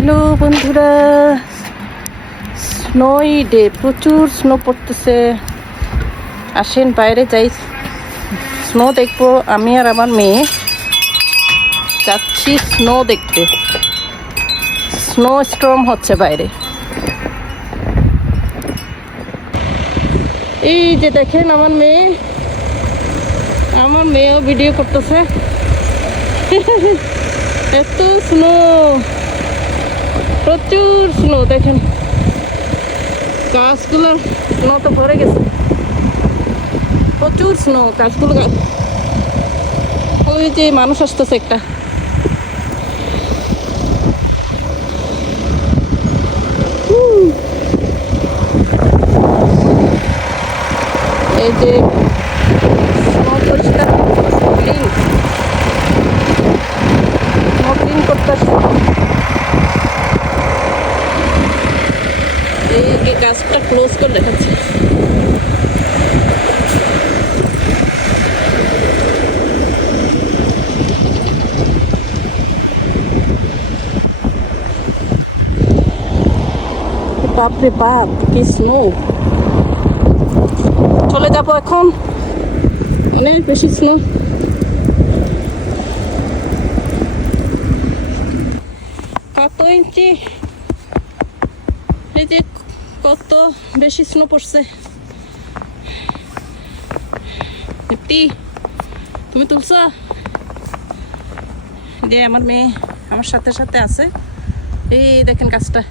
Hello বন্ধুরা, স্নোই day, প্রচুর snow পড়তেছে। আসেন বাইরে যাই, স্নো দেখবো। আমি আর আমার মেয়ে যাচ্ছি স্নো দেখতে। স্নো স্টর্ম হচ্ছে বাইরে। এই যে দেখেন আমার মেয়েও ভিডিও করতেছে। এত স্নো, প্রচুর স্নো। দেখেন গাছগুলো স্নোতে ভরে গেছে, প্রচুর স্নো। গাছগুলো, ওই যে মানুষ আসতেছে একটা। এই যে স্নো পরিষ্কার ক্লিন, স্নো ক্লিন করতে আসছে। এই গাছটা ক্লোজ করে দেখাচ্ছে। বাপরে বাপ, কি স্নো! চলে যাবো এখন, অনেক বেশি স্নো। কত ইঞ্চি, এই যে কত বেশি স্নো পড়ছে। তুমি তুলছ? যে আমার মেয়ে আমার সাথে সাথে আছে। এই দেখেন গাছটা।